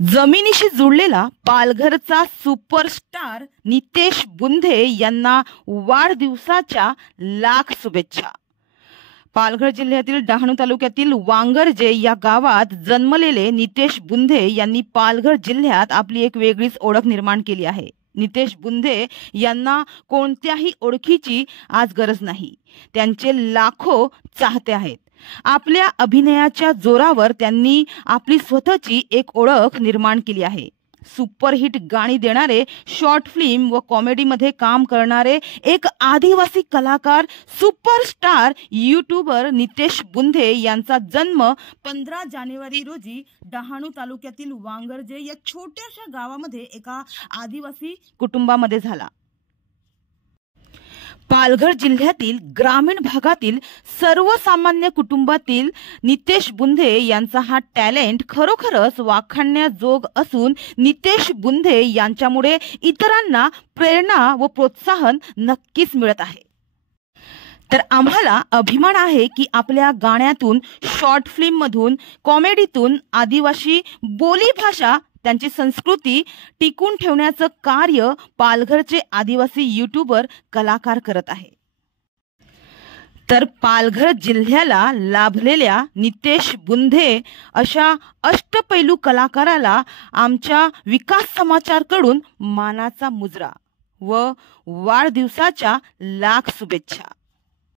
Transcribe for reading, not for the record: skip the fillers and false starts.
जमिनीशी जुळलेला पालघरचा सुपरस्टार नितेश बुंधे यांना वाढदिवसाच्या लाख शुभेच्छा। पालघर जिल्ह्यातील डहाणू तालुक्यातील वांगरजे या गावात जन्मलेले नितेश बुंधे यांनी पालघर जिल्ह्यात आपली एक वेगळीच ओळख निर्माण केली आहे। नितेश बुंधे यांना कोणत्याही ओळखीची आज गरज नाही। त्यांचे लाखो चाहते आहेत। आपल्या अभिनयाच्या जोरावर त्यांनी आपली स्वतःची एक ओळख निर्माण केली आहे। सुपरहिट गाणी देणारे, शॉर्ट फिल्म व कॉमेडीमध्ये काम करणारे एक आदिवासी कलाकार, सुपरस्टार यूट्यूबर नितेश बुंधे यांचा जन्म 15 जानेवारी रोजी डहाणू तालुक्यातील वांगरजे या छोट्याशा गावामध्ये एका आदिवासी कुटुंबामध्ये झाला। पालघर जिल्ह्यातील ग्रामीण भागातील सर्वसामान्य कुटुंबातील नितेश बुंधे यांचा हा टॅलेंट खरोखरच वाखाणण्याजोग असून नितेश बुंधे यांच्यामुळे इतरांना प्रेरणा व प्रोत्साहन नक्कीच मिळत आहे। तर आम्हाला अभिमान आहे की आपल्या गाण्यातून, शॉर्ट फिल्ममधून, कॉमेडीतून आदिवासी बोलीभाषा, त्यांची संस्कृती टिकून ठेवण्याचं कार्य पालघरचे आदिवासी यूट्यूबर कलाकार करत आहे। तर पालघर जिल्ह्याला लाभलेल्या नितेश बुंधे अशा अष्टपैलू कलाकाराला आमच्या विकास समाचारकडून मानाचा मुजरा व वाढदिवसाच्या लाख शुभेच्छा।